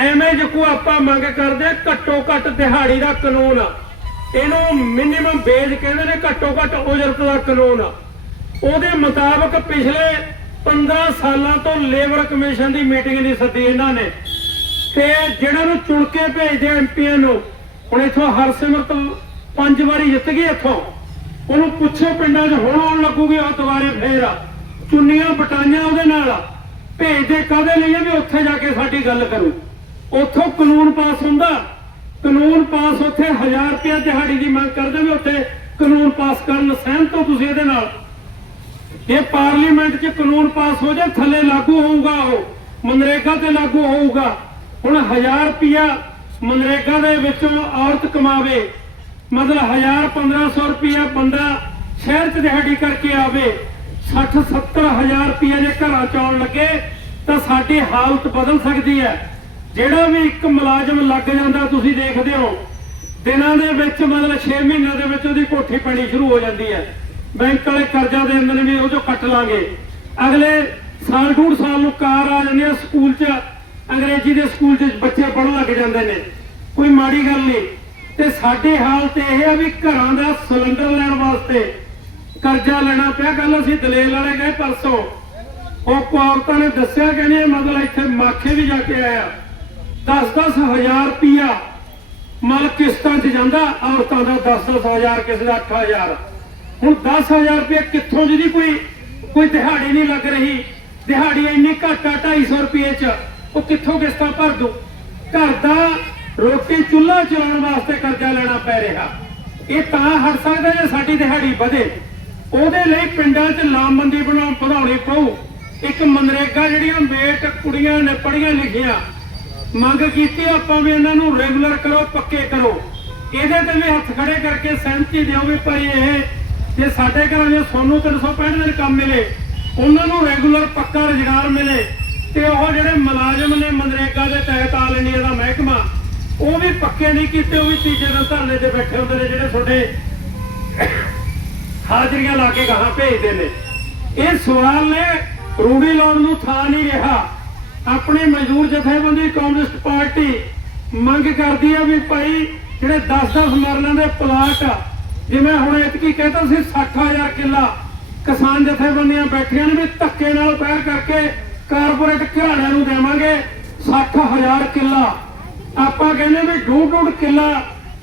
ਐਵੇਂ ਜਿਕੋ ਆਪਾਂ ਮੰਗ ਕਰਦੇ ਘੱਟੋ ਘੱਟ ਦਿਹਾੜੀ ਦਾ ਕਾਨੂੰਨ ਆ। ਇਹਨੂੰ ਮਿਨੀਮਮ ਵੇਜ ਕਹਿੰਦੇ ਨੇ, ਘੱਟੋ ਘੱਟ ਉਜਰਤ ਦਾ ਕਾਨੂੰਨ ਆ। ਉਹਦੇ ਮੁਤਾਬਕ ਪਿਛਲੇ 15 ਸਾਲਾਂ ਤੋਂ ਲੇਬਰ ਕਮਿਸ਼ਨ ਦੀ ਮੀਟਿੰਗ ਨਹੀਂ ਸੱਦੀ ਇਹਨਾਂ ਨੇ। ਤੇ ਜਿਹੜਾ ਨੂੰ ਚੁਣ ਕੇ ਭੇਜਦੇ ਐਮਪੀਆਂ ਨੂੰ, ਹੁਣ ਇਥੋਂ ਹਰਸਿਮਰਤ ਪੰਜ ਵਾਰੀ ਜਿੱਤ ਗਈ ਇਥੋਂ। ਉਹਨੂੰ ਪੁੱਛੋ ਪਿੰਡਾਂ 'ਚ ਹੁਣ ਆਉਣ ਲੱਗੂਗੀ ਉਹ ਦੁਬਾਰੇ ਫੇਰ ਆ। ਚੁੰਨੀਆਂ, ਬਟਾਈਆਂ ਉਹਦੇ ਨਾਲ ਭੇਜਦੇ ਕਾਹਦੇ ਲਈ ਆ ਵੀ ਉੱਥੇ ਜਾ ਕੇ ਸਾਡੀ ਗੱਲ ਕਰੂ? ਉੱਥੋਂ ਕਾਨੂੰਨ ਪਾਸ ਹੁੰਦਾ। ਕਾਨੂੰਨ ਪਾਸ ਉੱਥੇ 1000 ਰੁਪਏ ਦਿਹਾੜੀ ਦੀ ਮੰਗ ਕਰਦੇ ਵੀ ਉੱਥੇ ਕਾਨੂੰਨ ਪਾਸ ਕਰਨ ਸਹਿਮਤ ਹੋ ਤੁਸੀਂ ਇਹਦੇ ਨਾਲ। ਇਹ ਪਾਰਲੀਮੈਂਟ 'ਚ ਕਾਨੂੰਨ ਪਾਸ ਹੋ ਜਾ ਥੱਲੇ ਲਾਗੂ ਹੋਊਗਾ ਉਹ, ਮਨਰੇਗਾ ਤੇ ਲਾਗੂ ਹੋਊਗਾ। ਹੁਣ 1000 ਰੁਪਿਆ ਮਨਰੇਗਾ ਦੇ ਵਿੱਚੋਂ ਔਰਤ ਕਮਾਵੇ, ਮਤਲਬ 1000 1500 ਰੁਪਿਆ ਬੰਦਾ ਸ਼ਹਿਰ 'ਚ ਦਿਹਾੜੀ ਕਰਕੇ ਆਵੇ 60 70000 ਰੁਪਿਆ ਜੇ ਘਰਾਂ 'ਚ ਆਉਣ ਲੱਗੇ, ਤਾਂ ਸਾਡੀ ਹਾਲਤ ਬਦਲ ਸਕਦੀ ਹੈ। ਜਿਹੜਾ ਵੀ ਇੱਕ ਮੁਲਾਜ਼ਮ ਲੱਗ ਜਾਂਦਾ, ਤੁਸੀਂ ਦੇਖਦੇ ਹੋ, ਦਿਨਾਂ ਦੇ ਵਿੱਚ ਮਤਲਬ 6 ਮਹੀਨਿਆਂ ਦੇ ਵਿੱਚ ਉਹਦੀ ਕੋਠੀ ਪੈਣੀ ਸ਼ੁਰੂ ਹੋ ਜਾਂਦੀ ਹੈ। ਬੈਂਕ ਵਾਲੇ ਕਰਜ਼ਾ ਦੇ ਦਿੰਦੇ ਵੀ ਉਹ ਜੋ ਕੱਟ ਲਾਂਗੇ। ਅਗਲੇ ਸਾਲ, ਡੂਢ ਸਾਲ ਨੂੰ ਕਾਰ ਆ ਜਾਂਦੀ ਹੈ ਸਕੂਲ 'ਚ, ਅੰਗਰੇਜ਼ੀ ਦੇ ਸਕੂਲ 'ਚ ਬੱਚੇ ਪੜ੍ਹਨ ਲੱਗ ਜਾਂਦੇ ਨੇ। ਕੋਈ ਮਾੜੀ ਗੱਲ ਨਹੀਂ। ਤੇ ਸਾਡੇ ਹਾਲਤ ਇਹ ਆ ਵੀ ਘਰਾਂ ਦਾ ਸਿਲੰਡਰ ਲੈਣ ਵਾਸਤੇ ਕਰਜ਼ਾ ਲੈਣਾ ਪਿਆ। ਕੱਲ ਅਸੀਂ ਦਲੇਲ ਵਾਲੇ ਗਏ ਪਰਸੋਂ। ਉਹ ਔਰਤਾਂ ਨੇ ਦੱਸਿਆ ਕਹਿੰਦੇ ਮਤਲਬ ਇੱਥੇ ਮਾਖੇ ਵੀ ਜਾ ਕੇ ਆਇਆ। 10-10 ਹਜ਼ਾਰ ਰੁਪਿਆ ਮਲ ਕਿਸ਼ਤਾਂ 'ਚ ਜਾਂਦਾ, ਔਰਤਾਂ ਦਾ 10-10 ਹਜ਼ਾਰ, ਕਿਸੇ ਦਾ 8000 ਹੁਣ 10000 ਰੁਪਏ ਕਿੱਥੋਂ ਜਿਹਦੀ ਕੋਈ ਕੋਈ ਦਿਹਾੜੀ ਨਹੀਂ ਲੱਗ ਰਹੀ। ਦਿਹਾੜੀ ਇੰਨੀ ਘੱਟ ਆ 250 ਰੁਪਏ 'ਚ, ਉਹ ਕਿੱਥੋਂ ਕਿਸ਼ਤਾਂ ਭਰ ਦੋ ਘਰ ਦਾ ਰੋਟੀ ਚੁੱਲ੍ਹਾ ਚਲਾਉਣ ਵਾਸਤੇ ਕਰਜ਼ਾ ਲੈਣਾ ਪੈ ਰਿਹਾ। ਇਹ ਤਾਂ ਹਟ ਸਕਦਾ ਜੇ ਸਾਡੀ ਦਿਹਾੜੀ ਵਧੇ, ਉਹਦੇ ਲਈ ਪਿੰਡਾਂ 'ਚ ਲਾਮਬੰਦੀ ਬਣਾਉਣ ਵਧਾਉਣੀ ਪਊ। ਇੱਕ ਮਨਰੇਗਾ ਜਿਹੜੀਆਂ ਮੇਟ, ਕੁੜੀਆਂ ਨੇ ਪੜੀਆਂ ਲਿਖੀਆਂ ਮੰਗ ਕੀਤੀ ਆਪਾਂ ਵੀ ਇਹਨਾਂ ਨੂੰ ਰੈਗੂਲਰ ਕਰੋ, ਪੱਕੇ ਕਰੋ। ਇਹਦੇ ਤੇ ਵੀ ਹੱਥ ਖੜੇ ਕਰਕੇ ਸਹਿਮਤੀ ਦਿਓ ਵੀ ਭਾਈ ਇਹ ਜੇ ਸਾਡੇ ਘਰਾਂ ਦੇ ਸੋਨੂੰ 365 ਦਿਨ ਕੰਮ ਮਿਲੇ, ਉਹਨਾਂ ਨੂੰ ਰੈਗੂਲਰ ਪੱਕਾ ਰੁਜ਼ਗਾਰ ਮਿਲੇ, ਤੇ ਉਹ ਜਿਹੜੇ ਮੁਲਾਜ਼ਮ ਨੇ ਮਨਰੇਗਾ ਦੇ ਤਹਿਤ ਆਲ ਇੰਡੀਆ ਦਾ ਮਹਿਕਮਾ, ਉਹ ਵੀ ਪੱਕੇ ਨਹੀਂ ਕੀਤੇ, ਉਹ ਵੀ ਤੀਜੇ ਦਿਨ ਧਰਨੇ ਤੇ ਬੈਠੇ ਹੁੰਦੇ ਨੇ ਜਿਹੜੇ ਤੁਹਾਡੇ ਹਾਜ਼ਰੀਆਂ ਲਾ ਕੇ ਗਾਹਾਂ ਭੇਜਦੇ ਨੇ। ਇਹ ਸਵਾਲ ਨੇ ਰੂੜੀ ਲਾਉਣ ਨੂੰ ਥਾਂ ਨਹੀਂ ਰਿਹਾ। ਆਪਣੀ ਮਜ਼ਦੂਰ ਜਥੇਬੰਦੀ ਕਮਿਊਨਿਸਟ ਪਾਰਟੀ ਮੰਗ ਕਰਦੀ ਆ ਵੀ ਭਾਈ ਜਿਹੜੇ 10-10 ਮਰਲਾਂ ਦੇ ਪਲਾਟ ਆ, ਜਿਵੇਂ ਹੁਣ ਇਤਕੀ ਕਹਿੰਦਾ ਸੀ 60000 ਕਿੱਲਾ, ਕਿਸਾਨ ਜਥੇਬੰਦੀਆਂ ਬੈਠੀਆਂ ਨੇ ਵੀ ਧੱਕੇ ਨਾਲ ਪੈਰ ਕਰਕੇ ਕਾਰਪੋਰੇਟ ਘਰਾਣਿਆਂ ਨੂੰ ਦੇਵਾਂਗੇ 60000 ਕਿੱਲਾ। ਆਪਾਂ ਕਹਿੰਦੇ ਵੀ ਡੂਢ ਡੂਢ ਕਿੱਲਾ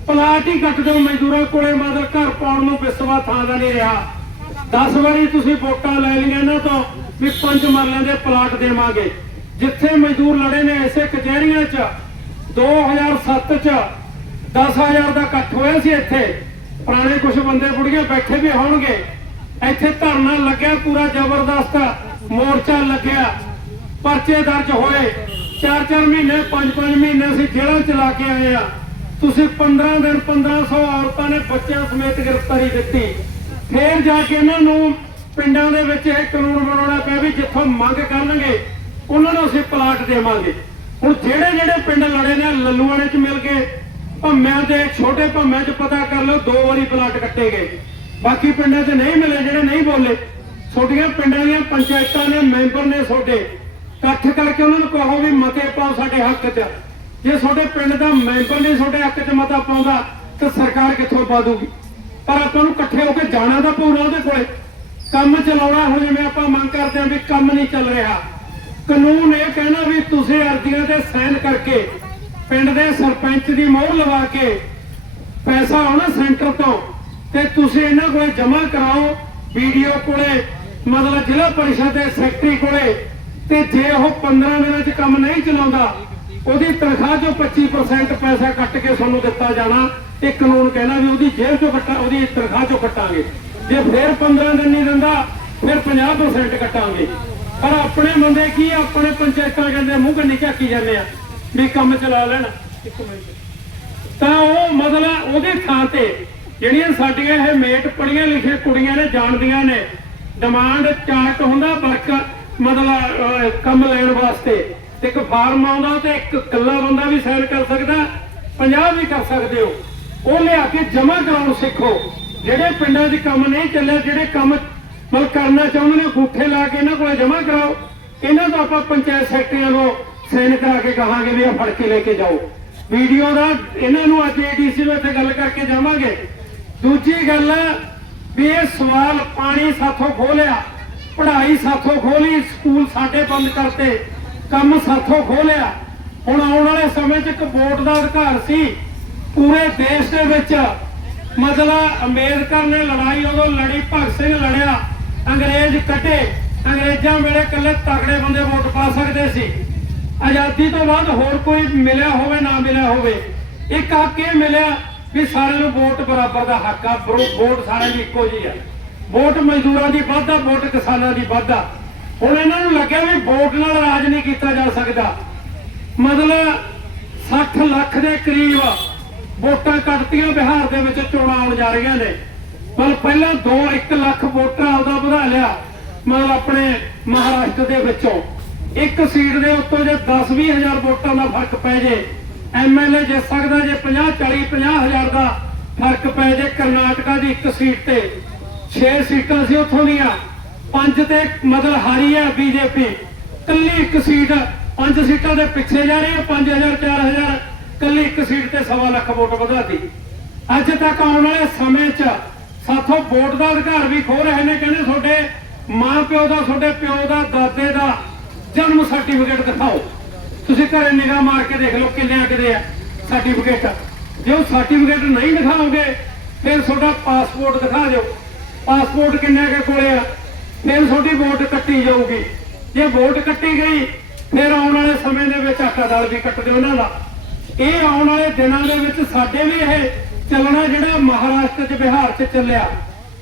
ਪਲਾਟ ਹੀ ਕੱਟ ਦਿਓ, ਮਜ਼ਦੂਰਾਂ ਕੋਲੇ ਮਦਰ ਘਰ ਪਾਉਣ ਨੂੰ ਵਿਸਵਾ ਥਾਂ ਦਾ ਨਹੀਂ ਰਿਹਾ। 10 ਵਾਰੀ ਤੁਸੀਂ ਵੋਟਾਂ ਲੈ ਲਈਆਂ ਇਹਨਾਂ ਤੋਂ ਵੀ ਪੰਜ ਮਰਲਿਆਂ ਦੇ ਪਲਾਟ ਦੇਵਾਂਗੇ। ਜਿੱਥੇ ਮਜ਼ਦੂਰ ਲੜੇ ਨੇ ਐਸੇ ਕਚਹਿਰੀਆਂ 'ਚ 2007 'ਚ 10000 ਦਾ ਇਕੱਠ ਹੋਇਆ ਸੀ ਇੱਥੇ। ਪੁਰਾਣੇ ਕੁਝ ਬੰਦੇ ਬੁੜੀਆਂ ਬੈਠੇ ਵੀ ਹੋਣਗੇ। ਇੱਥੇ ਧਰਨਾ ਲੱਗਿਆ ਪੂਰਾ ਜ਼ਬਰਦਸਤ, ਮੋਰਚਾ ਲੱਗਿਆ। ਪਰਚੇ ਦਰਜ ਹੋਏ। 4-4 ਮਹੀਨੇ 5-5 ਮਹੀਨੇ ਅਸੀਂ ਜੇਲ੍ਹਾਂ ਚਲਾ ਕੇ ਆਏ ਆ ਤੁਸੀਂ 15 ਦਿਨ 1500 ਔਰਤਾਂ ਨੇ ਬੱਚਿਆਂ ਸਮੇਤ ਗ੍ਰਿਫਤਾਰੀ ਦਿੱਤੀ। ਫੇਰ ਜਾ ਕੇ ਇਹਨਾਂ ਨੂੰ ਪਿੰਡਾਂ ਦੇ ਵਿੱਚ ਇਹ ਕਾਨੂੰਨ ਬਣਾਉਣਾ ਪਿਆ ਵੀ ਜਿੱਥੋਂ ਮੰਗ ਕਰਨਗੇ ਉਹਨਾਂ ਨੂੰ ਅਸੀਂ ਪਲਾਟ ਦੇਵਾਂਗੇ। ਹੁਣ ਜਿਹੜੇ ਜਿਹੜੇ ਪਿੰਡ ਲੜੇ ਨੇ ਲੱਲੂਆਣੇ 'ਚ ਮਿਲ ਕੇ, ਭੰਮਿਆਂ ਦੇ ਛੋਟੇ ਭੰਮਿਆਂ 'ਚ ਪਤਾ ਕਰ ਲਓ, ਦੋ ਵਾਰੀ ਪਲਾਟ ਕੱਟੇ ਗਏ। ਬਾਕੀ ਪਿੰਡਾਂ 'ਚ ਨਹੀਂ ਮਿਲੇ, ਜਿਹੜੇ ਨਹੀਂ ਬੋਲੇ। ਛੋਟੀਆਂ ਪਿੰਡਾਂ ਦੀਆਂ ਪੰਚਾਇਤਾਂ ਨੇ, ਮੈਂਬਰ ਨੇ ਛੋਟੇ ਇਕੱਠ ਕਰਕੇ ਉਹਨਾਂ ਨੂੰ ਕਹੋ ਵੀ ਮਤੇ ਪਾਓ ਸਾਡੇ ਹੱਕ 'ਚ। ਜੇ ਤੁਹਾਡੇ ਪਿੰਡ ਦਾ ਮੈਂਬਰ ਨੇ ਤੁਹਾਡੇ ਹੱਕ 'ਚ ਮਤਾ ਪਾਉਂਦਾ, ਤਾਂ ਸਰਕਾਰ ਕਿੱਥੋਂ ਪਾ ਦੂਗੀ? ਪਰ ਆਪਾਂ ਨੂੰ ਇਕੱਠੇ ਹੋ ਕੇ ਜਾਣਾ ਤਾਂ ਪਊਗਾ ਉਹਦੇ ਕੋਲੇ। ਕੰਮ ਚਲਾਉਣਾ ਹੁਣ ਜਿਵੇਂ ਆਪਾਂ ਮੰਗ ਕਰਦੇ ਹਾਂ ਵੀ ਕੰਮ ਨਹੀਂ ਚੱਲ ਰਿਹਾ। ਕਾਨੂੰਨ ਇਹ ਕਹਿਣਾ ਵੀ ਤੁਸੀਂ ਅਰਜ਼ੀਆਂ ਤੇ ਸਾਈਨ ਕਰਕੇ ਪਿੰਡ ਦੇ ਸਰਪੰਚ ਦੀ ਮੋਹਰ ਲਵਾ ਕੇ ਪੈਸਾ ਆਉਣਾ ਸੈਂਟਰ ਤੋਂ ਤੇ ਤੁਸੀਂ ਇਹਨਾਂ ਕੋਲੇ ਜਮ੍ਹਾਂ ਕਰਾਓ ਵੀਡੀਓ ਕੋਲੇ, ਮਤਲਬ ਜ਼ਿਲ੍ਹਾ ਪਰਿਸ਼ਦ ਦੇ ਸੈਕਟਰੀ ਕੋਲੇ ਤੇ ਜੇ ਉਹ 15 ਦਿਨਾਂ 'ਚ ਕੰਮ ਨਹੀਂ ਚਲਾਉਂਦਾ, ਉਹਦੀ ਤਨਖਾਹ ਚੋਂ 25% ਪੈਸਾ ਕੱਟ ਕੇ ਤੁਹਾਨੂੰ ਦਿੱਤਾ ਜਾਣਾ। ਇਹ ਕਾਨੂੰਨ ਕਹਿੰਦਾ ਵੀ ਉਹਦੀ ਜੇਲ੍ਹ ਚੋਂ ਕੱਟਾ, ਉਹਦੀ ਤਨਖਾਹ ਚੋਂ ਕੱਟਾਂਗੇ। ਜੇ ਫਿਰ 15 ਦਿਨ ਨਹੀਂ ਦਿੰਦਾ, ਫਿਰ 50% ਕੱਟਾਂਗੇ। ਪਰ ਆਪਣੇ ਬੰਦੇ ਕੀ ਆਪਣੇ ਪੰਚਾਇਤਾਂ ਕਹਿੰਦੇ ਮੂੰਹ ਕੰਨੀ ਝਾਕੀ ਜਾਂਦੇ ਆ ਵੀ ਕੰਮ ਚਲਾ ਲੈਣ। ਇੱਕ ਮਿੰਟ। ਤਾਂ ਉਹ ਮਤਲਬ ਉਹਦੇ ਥਾਂ ਤੇ ਜਿਹੜੀਆਂ ਸਾਡੀਆਂ ਇਹ ਮੇਟ ਪੜੀਆਂ ਲਿਖੀਆਂ ਕੁੜੀਆਂ ਨੇ, ਜਾਣਦੀਆਂ ਨੇ ਡਿਮਾਂਡ ਚਾਰਟ ਹੁੰਦਾ ਵਰਕ, ਮਤਲਬ ਕੰਮ ਲੈਣ ਵਾਸਤੇ। ਤੇ ਇੱਕ ਫਾਰਮ ਆਉਂਦਾ ਤੇ ਇੱਕ ਇਕੱਲਾ ਬੰਦਾ ਵੀ ਸਾਈਨ ਕਰ ਸਕਦਾ 50 ਵੀ ਕਰ ਸਕਦੇ ਹੋ। ਉਹ ਲਿਆ ਕੇ ਜਮ੍ਹਾਂ ਕਰਾਉਣ ਸਿੱਖੋ। ਜਿਹੜੇ ਪਿੰਡਾਂ 'ਚ ਕੰਮ ਨਹੀਂ ਚੱਲਿਆ, ਜਿਹੜੇ ਕੰਮ ਮਤਲਬ ਕਰਨਾ ਚਾਹੁੰਦੇ ਨੇ, ਅੰਗੂਠੇ ਲਾ ਕੇ ਇਹਨਾਂ ਕੋਲੇ ਜਮ੍ਹਾਂ ਕਰਾਓ। ਇਹਨਾਂ ਤੋਂ ਆਪਾਂ ਪੰਚਾਇਤ ਸੈਕਟਰੀਆਂ ਨੂੰ ਸਾਈਨ ਕਰਾ ਕੇ ਕਹਾਂਗੇ ਵੀ ਆ ਫੜ ਕੇ ਲੈ ਕੇ ਜਾਓ। ਵੀਡੀਓ ਦਾ ਇਹਨਾਂ ਨੂੰ ਅੱਜ ਏਡੀਸੀ ਨੂੰ ਇੱਥੇ ਗੱਲ ਕਰਕੇ ਜਾਵਾਂਗੇ। ਦੂਜੀ ਗੱਲ ਵੀ ਇਹ ਸਵਾਲ ਪਾਣੀ ਸਾਥੋਂ ਖੋਲਿਆ ਪੜ੍ਹਾਈ ਸਾਥੋਂ ਖੋਲੀ ਸਕੂਲ ਸਾਡੇ ਬੰਦ ਕਰਤੇ, ਕੰਮ ਸਾਥੋਂ ਖੋਲਿਆ ਹੁਣ ਆਉਣ ਵਾਲੇ ਸਮੇਂ 'ਚ ਇੱਕ ਵੋਟ ਦਾ ਅਧਿਕਾਰ ਸੀ, ਪੂਰੇ ਦੇਸ਼ ਦੇ ਵਿੱਚ। ਮਤਲਬ ਅੰਬੇਦਕਰ ਨੇ ਲੜਾਈ ਉਦੋਂ ਲੜੀ, ਭਗਤ ਸਿੰਘ ਲੜਿਆ। ਅੰਗਰੇਜ਼ ਕੱਟੇ। ਅੰਗਰੇਜ਼ਾਂ ਵੇਲੇ ਇਕੱਲੇ ਤਕੜੇ ਬੰਦੇ ਵੋਟ ਪਾ ਸਕਦੇ ਸੀ। ਆਜ਼ਾਦੀ ਤੋਂ ਬਾਅਦ ਹੋਰ ਕੋਈ ਮਿਲਿਆ ਹੋਵੇ, ਨਾ ਮਿਲਿਆ ਹੋਵੇ, ਇੱਕ ਹੱਕ ਇਹ ਮਿਲਿਆ ਵੀ ਸਾਰਿਆਂ ਨੂੰ ਵੋਟ ਬਰਾਬਰ ਦਾ ਹੱਕ ਆ। ਵੋਟ ਸਾਰਿਆਂ ਦੀ ਇੱਕੋ ਜਿਹੀ ਆ। ਵੋਟ ਮਜ਼ਦੂਰਾਂ ਦੀ ਵੱਧ ਆ, ਵੋਟ ਕਿਸਾਨਾਂ ਦੀ ਵੱਧ ਆ। ਹੁਣ ਇਹਨਾਂ ਨੂੰ ਲੱਗਿਆ ਵੀ ਵੋਟ ਨਾਲ ਰਾਜ ਨਹੀਂ ਕੀਤਾ ਜਾ ਸਕਦਾ। ਮਤਲਬ 60 ਲੱਖ ਦੇ ਕਰੀਬ ਵੋਟਾਂ ਕੱਟਤੀਆਂ ਬਿਹਾਰ ਦੇ ਵਿੱਚ ਚੋਣਾਂ ਆਉਣ ਜਾ ਰਹੀਆਂ ਨੇ। ਪਰ ਪਹਿਲਾਂ 2 1 ਲੱਖ ਵੋਟਰ ਆਪਦਾ ਵਧਾ ਲਿਆ, ਮਤਲਬ ਆਪਣੇ ਮਹਾਰਾਸ਼ਟਰ ਦੇ ਵਿੱਚੋਂ। ਇੱਕ ਸੀਟ ਦੇ ਉੱਤੋਂ ਜੇ 10 20 ਵੋਟਾਂ ਦਾ ਫ਼ਰਕ ਪੈ ਜੇ ਐਮਐਲਏ ਜਿੱਤ ਸਕਦਾ, ਜੇ 50 40 50 ਦਾ ਫ਼ਰਕ ਪੈ ਜੇ ਕਰਨਾਟਕਾ ਦੀ ਇੱਕ ਸੀਟ ਤੇ। 6 ਸੀਟਾਂ ਸੀ ਉੱਥੋਂ ਦੀਆਂ, ਪੰਜ ਤੇ ਮਤਲਬ ਹਾਰੀ ਹੈ ਬੀਜੇਪੀ ਕੱਲੀ ਇੱਕ ਸੀਟ, ਪੰਜ ਸੀਟਾਂ ਦੇ ਪਿੱਛੇ ਜਾ ਰਹੀ ਹੈ 5000 4000 ਕੱਲੀ ਇੱਕ ਸੀਟ ਤੇ ਸਵਾ ਲੱਖ ਵੋਟ ਵਧਾਤੀ। ਅੱਜ ਤੱਕ ਆਉਣ ਵਾਲੇ ਸਮੇਂ 'ਚ ਸਾਥੋਂ ਵੋਟ ਦਾ ਅਧਿਕਾਰ ਵੀ ਖੋ ਰਹੇ ਨੇ, ਕਹਿੰਦੇ ਤੁਹਾਡੇ ਮਾਂ ਪਿਓ ਦਾ, ਤੁਹਾਡੇ ਪਿਓ ਦਾ, ਦਾਦੇ ਦਾ ਜਨਮ ਸਰਟੀਫਿਕੇਟ ਦਿਖਾਓ। ਤੁਸੀਂ ਘਰੇ ਨਿਗਾਹ ਮਾਰ ਕੇ ਦੇਖ ਲਓ ਕਿੰਨੇ ਕਿਦੇ ਆ ਸਰਟੀਫਿਕੇਟ ਜੇ ਉਹ ਸਰਟੀਫਿਕੇਟ ਨਹੀਂ ਦਿਖਾਓਗੇ, ਫਿਰ ਤੁਹਾਡਾ ਪਾਸਪੋਰਟ ਦਿਖਾ ਦਿਓ। ਪਾਸਪੋਰਟ ਕਿੰਨੇ ਕੇ ਕੋਲੇ ਆ? ਫਿਰ ਤੁਹਾਡੀ ਵੋਟ ਕੱਟੀ ਜਾਊਗੀ। ਜੇ ਵੋਟ ਕੱਟੀ ਗਈ, ਫਿਰ ਆਉਣ ਵਾਲੇ ਸਮੇਂ ਦੇ ਵਿੱਚ ਆਟਾ ਦਾਲ ਵੀ ਕੱਟ ਦਿਓ ਉਹਨਾਂ ਦਾ। ਇਹ ਆਉਣ ਵਾਲੇ ਦਿਨਾਂ ਦੇ ਵਿੱਚ ਸਾਡੇ ਵੀ ਇਹ ਚੱਲਣਾ ਜਿਹੜਾ ਮਹਾਰਾਸ਼ਟਰ 'ਚ ਬਿਹਾਰ 'ਚ ਚੱਲਿਆ।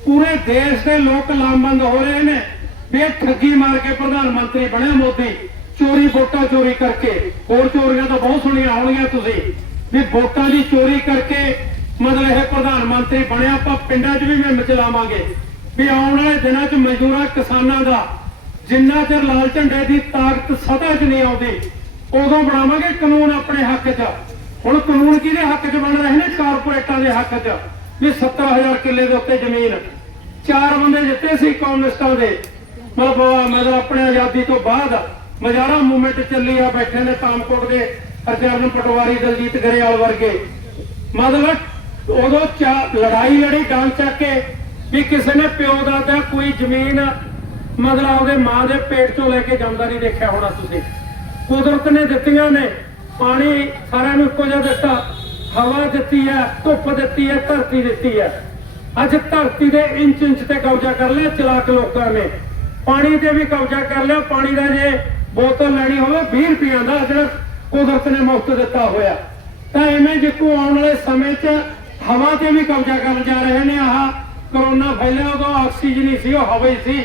ਪੂਰੇ ਦੇਸ਼ ਦੇ ਲੋਕ ਲਾਮਬੰਦ ਹੋ ਰਹੇ ਨੇ। ਵੀ ਇਹ ਠੱਗੀ ਮਾਰ ਕੇ ਪ੍ਰਧਾਨ ਮੰਤਰੀ ਬਣਿਆ ਮੋਦੀ। ਚੋਰੀ ਵੋਟਾਂ ਚੋਰੀ ਕਰਕੇ। ਹੋਰ ਚੋਰੀਆਂ ਤਾਂ ਬਹੁਤ ਸੁਣੀਆਂ ਹੋਣਗੀਆਂ ਤੁਸੀਂ। ਵੀ ਵੋਟਾਂ ਦੀ ਚੋਰੀ ਕਰਕੇ ਮਤਲਬ ਇਹ ਪ੍ਰਧਾਨ ਮੰਤਰੀ ਬਣਿਆ ਆਪਾਂ ਪਿੰਡਾਂ 'ਚ ਵੀ ਮੁਹਿੰਮ ਚਲਾਵਾਂਗੇ। ਵੀ ਆਉਣ ਵਾਲੇ ਦਿਨਾਂ 'ਚ ਮਜ਼ਦੂਰਾਂ, ਕਿਸਾਨਾਂ ਦਾ ਜਿੰਨਾ ਚਿਰ ਲਾਲ ਝੰਡੇ ਦੀ ਤਾਕਤ ਸਦਾ 'ਚ ਨਹੀਂ ਆਉਂਦੀ, ਉਦੋਂ ਬਣਾਵਾਂਗੇ ਕਾਨੂੰਨ ਆਪਣੇ ਹੱਕ 'ਚ। ਹੁਣ ਕਾਨੂੰਨ ਕਿਹਦੇ ਹੱਕ 'ਚ ਬਣ ਰਹੇ ਨੇ ਕਾਰਪੋਰੇਟਾਂ ਦੇ ਹੱਕ 'ਚ? ਵੀ 70000 ਕਿੱਲੇ ਦੇ ਉੱਤੇ ਜ਼ਮੀਨ। ਚਾਰ ਬੰਦੇ ਜਿੱਤੇ ਸੀ ਕਮਿਊਨਿਸਟਾਂ ਦੇ। ਮਤਲਬ ਮਤਲਬ ਆਪਣੇ ਆਜ਼ਾਦੀ ਤੋਂ ਬਾਅਦ ਮਜਾਰਾ ਮੂਵਮੈਂਟ ਚੱਲੀ ਆ, ਬੈਠੇ ਨੇ ਤਾਮਕੋਟ ਦੇ ਅਰਜਨ ਪਟਵਾਰੀ ਦਲਜੀਤ ਗਰੇਵਾਲ ਵਰਗੇ। ਮਤਲਬ, ਉਦੋਂ ਚਾ- ਲੜਾਈ ਲੜੀ ਡਾਂਗ ਚੱਕ ਕੇ ਵੀ ਕਿਸੇ ਨੇ ਪਿਓ ਦਾਦਾ ਕੋਈ ਜ਼ਮੀਨ ਮਤਲਬ ਉਹਦੇ ਮਾਂ ਦੇ ਪੇਟ ਚੋਂ ਲੈ ਕੇ ਜਾਂਦਾ ਨਹੀਂ ਦੇਖਿਆ ਹੋਣਾ ਤੁਸੀਂ। ਕੁਦਰਤ ਨੇ ਦਿੱਤੀਆਂ ਨੇ। ਪਾਣੀ ਸਾਰਿਆਂ ਨੂੰ ਇੱਕੋ ਜਿਹਾ ਦਿੱਤਾ। ਹਵਾ ਦਿੱਤੀ ਹੈ, ਧੁੱਪ ਦਿੱਤੀ ਹੈ, ਧਰਤੀ ਦਿੱਤੀ ਹੈ। ਅੱਜ ਧਰਤੀ ਦੇ ਇੰਚ ਇੰਚ ਤੇ ਕਬਜ਼ਾ ਕਰ ਲਿਆ ਚਲਾਕ ਲੋਕਾਂ ਨੇ। ਪਾਣੀ ਤੇ ਵੀ ਕਬਜ਼ਾ ਕਰ ਲਿਆ। ਪਾਣੀ ਦਾ ਜੇ ਬੋਤਲ ਲੈਣੀ ਹੋਵੇ 20 ਰੁਪਈਆਂ ਦਾ ਜਿਹੜਾ ਕੁਦਰਤ ਨੇ ਮੁਫਤ ਦਿੱਤਾ ਹੋਇਆ। ਤਾਂ ਐਵੇਂ ਜਿੱਕੂ ਆਉਣ ਵਾਲੇ ਸਮੇਂ 'ਚ ਹਵਾ ਤੇ ਵੀ ਕਬਜ਼ਾ ਕਰਨ ਜਾ ਰਹੇ ਨੇ, ਆਹ ਕਰੋਨਾ ਫੈਲਿਆ ਉਦੋਂ ਆਕਸੀਜਨ ਹੀ ਸੀ, ਉਹ ਹਵਾ ਹੀ ਸੀ।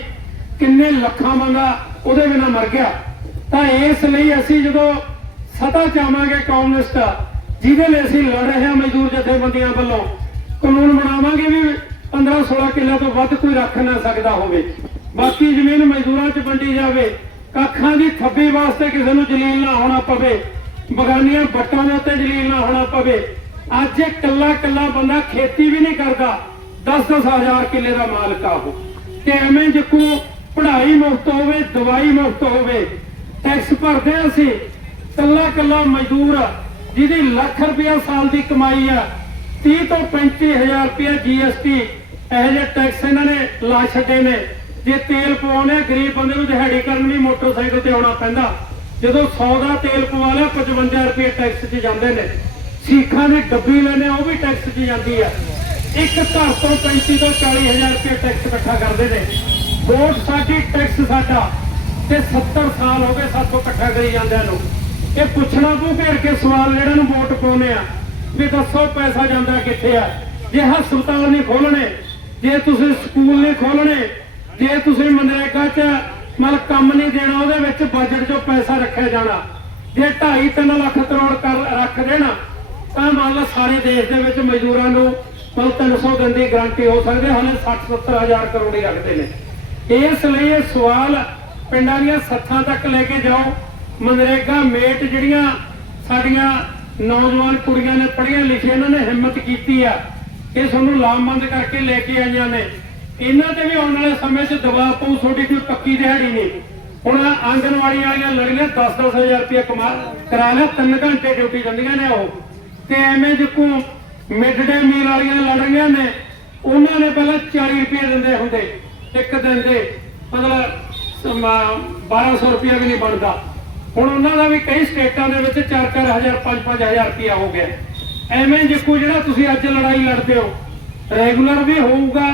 ਕਿੰਨੇ ਲੱਖਾਂ ਬੰਦਾ ਉਹਦੇ ਬਿਨਾ ਮਰ ਗਿਆ। ਤਾਂ ਇਸ ਲਈ ਅਸੀਂ ਜਦੋਂ ਸਤਾ ਚਾਹਾਂਗੇ ਕਮਿਊਨਿਸਟ ਜਿਹਦੇ ਲਈ ਅਸੀਂ ਲੜ ਰਹੇ ਹਾਂ ਮਜ਼ਦੂਰ ਜਥੇਬੰਦੀਆਂ ਵੱਲੋਂ। ਕਾਨੂੰਨ ਬਣਾਵਾਂਗੇ ਵੀ 15 16 ਕਿੱਲਾ ਤੋਂ ਵੱਧ ਕੋਈ ਰੱਖ ਨਾ ਸਕਦਾ ਹੋਵੇ। ਬਾਕੀ ਜ਼ਮੀਨ ਮਜ਼ਦੂਰਾਂ 'ਚ ਵੰਡੀ ਜਾਵੇ, ਕੱਖਾਂ ਦੀ ਥੱਬੀ ਵਾਸਤੇ ਕਿਸੇ ਨੂੰ ਜਲੀਲ ਨਾ ਹੋਣਾ ਪਵੇ, ਬਗਾਨੀਆਂ ਵੱਟਾਂ ਦੇ ਉੱਤੇ ਜਲੀਲ ਨਾ ਹੋਣਾ ਪਵੇ। ਅੱਜ ਇਹ ਇਕੱਲਾ ਬੰਦਾ ਖੇਤੀ ਵੀ ਨਹੀਂ ਕਰਦਾ 10-10 ਹਜ਼ਾਰ ਕਿੱਲੇ ਦਾ ਮਾਲਕ ਆ ਉਹ। ਤੇ ਐਵੇਂ ਜਿੱਕੂ ਪੜ੍ਹਾਈ ਮੁਫਤ ਹੋਵੇ, ਦਵਾਈ ਮੁਫਤ ਹੋਵੇ ਟੈਕਸ ਭਰਦੇ ਹਾਂ ਅਸੀਂ। ਕੱਲਾ ਕੱਲਾ ਮਜ਼ਦੂਰ ਜਿਹਦੀ ਲੱਖ ਰੁਪਇਆ ਸਾਲ ਦੀ ਕਮਾਈ ਆ 30 ਤੋਂ 35 ਹਜ਼ਾਰ ਰੁਪਇਆ ਜੀਐਸਟੀ ਇਹੋ ਜਿਹੇ ਟੈਕਸ ਇਹਨਾਂ ਨੇ ਲਾ ਛੱਡੇ ਨੇ। ਜੇ ਤੇਲ ਪਵਾਉਣੇ ਆ, ਗਰੀਬ ਬੰਦੇ ਨੂੰ ਦਿਹਾੜੀ ਕਰਨ ਲਈ ਮੋਟਰਸਾਈਕਲ ਤੇ ਆਉਣਾ ਪੈਂਦਾ। ਜਦੋਂ 100 ਦਾ ਤੇਲ ਪਵਾ ਲਿਆ 55 ਰੁਪਏ ਟੈਕਸ 'ਚ ਜਾਂਦੇ ਨੇ। ਸੀਖਾਂ ਦੀ ਡੱਬੀ ਲੈਣੇ ਉਹ ਵੀ ਟੈਕਸ 'ਚ ਜਾਂਦੀ ਆ। ਇੱਕ ਘਰ ਤੋਂ 35 ਤੋਂ 40 ਹਜ਼ਾਰ ਰੁਪਏ ਟੈਕਸ ਇਕੱਠਾ ਕਰਦੇ ਨੇ। ਵੋਟ ਸਾਡੀ ਟੈਕਸ ਸਾਡਾ ਤੇ 70 ਸਾਲ ਹੋ ਗਏ ਸਾਥੋਂ ਇਕੱਠਾ ਕਰੀ ਜਾਂਦਿਆਂ ਨੂੰ। ਇਹ ਪੁੱਛਣਾ ਤੂੰ ਘੇਰ ਕੇ ਸਵਾਲ ਜਿਹੜਾ ਨੂੰ ਵੋਟ ਪਾਉਨੇ ਆ, ਵੀ ਦੱਸੋ ਪੈਸਾ ਜਾਂਦਾ ਕਿੱਥੇ ਆ? ਜੇ ਹਸਪਤਾਲ ਨਹੀਂ ਖੋਲਣੇ ਜੇ ਤੁਸੀਂ ਸਕੂਲ ਨਹੀਂ ਖੋਲਣੇ ਜੇ ਤੁਸੀਂ ਮਨਰੇਗਾ 'ਚ ਮਤਲਬ ਕੰਮ ਨਹੀਂ ਦੇਣਾ, ਉਹਦੇ ਵਿੱਚ ਬਜਟ 'ਚੋਂ ਪੈਸਾ ਰੱਖਿਆ ਜਾਣਾ। ਜੇ 2.5 3 ਲੱਖ ਕਰੋੜ ਕਰ ਰੱਖ ਦੇਣਾ, ਤਾਂ ਮੰਨ ਲਓ ਸਾਰੇ ਦੇਸ਼ ਦੇ ਵਿੱਚ ਮਜ਼ਦੂਰਾਂ ਨੂੰ ਮਤਲਬ 300 ਦਿਨ ਦੀ ਗਾਰੰਟੀ ਹੋ ਸਕਦੀ ਹਾਲੇ 60 70 ਹਜ਼ਾਰ ਕਰੋੜ ਹੀ ਰੱਖਦੇ ਨੇ। ਇਸ ਲਈ ਇਹ ਸਵਾਲ ਪਿੰਡਾਂ ਦੀਆਂ ਸੱਥਾਂ ਤੱਕ ਲੈ ਕੇ ਜਾਓ। ਮਨਰੇਗਾ ਮੇਟ ਜਿਹੜੀਆਂ ਸਾਡੀਆਂ ਨੌਜਵਾਨ ਕੁੜੀਆਂ ਨੇ ਪੜ੍ਹੀਆਂ ਲਿਖੀਆਂ, ਇਹਨਾਂ ਨੇ ਹਿੰਮਤ ਕੀਤੀ ਆ। ਇਹ ਤੁਹਾਨੂੰ ਲਾਮਬੰਦ ਕਰਕੇ ਲੈ ਕੇ ਆਈਆਂ ਨੇ। ਇਹਨਾਂ ਤੇ ਵੀ ਆਉਣ ਵਾਲੇ ਸਮੇਂ 'ਚ ਦਬਾਅ ਪਊ, ਤੁਹਾਡੀ ਕੋਈ ਪੱਕੀ ਦਿਹਾੜੀ ਨਹੀਂ। ਹੁਣ ਆਂਗਨਵਾੜੀ ਵਾਲੀਆਂ ਲੜੀਆਂ 10-10000 ਰੁਪਏ ਕਮਾ ਕਰਾ ਲਿਆ 3 ਘੰਟੇ ਡਿਊਟੀ ਦਿੰਦੀਆਂ ਨੇ ਉਹ। ਤੇ ਐਵੇਂ ਜਿੱਕੂ ਮਿਡ ਡੇ ਮੀਲ ਵਾਲੀਆਂ ਲੜ ਰਹੀਆਂ ਨੇ, ਉਹਨਾਂ ਨੇ ਪਹਿਲਾਂ 40 ਰੁਪਏ ਦਿੰਦੇ ਹੁੰਦੇ, ਇੱਕ ਦਿਨ ਦੇ। ਮਤਲਬ ਸਮ- 1200 ਰੁਪਏ ਵੀ ਨਹੀਂ ਬਣਦਾ। ਹੁਣ ਉਹਨਾਂ ਦਾ ਵੀ ਕਈ ਸਟੇਟਾਂ ਦੇ ਵਿੱਚ 4-4000 5-5000 ਰੁਪਇਆ ਹੋ ਗਿਆ। ਐਵੇਂ ਜਿੱਕੂ ਜਿਹੜਾ ਤੁਸੀਂ ਅੱਜ ਲੜਾਈ ਲੜਦੇ ਹੋ, ਰੈਗੂਲਰ ਵੀ ਹੋਊਗਾ।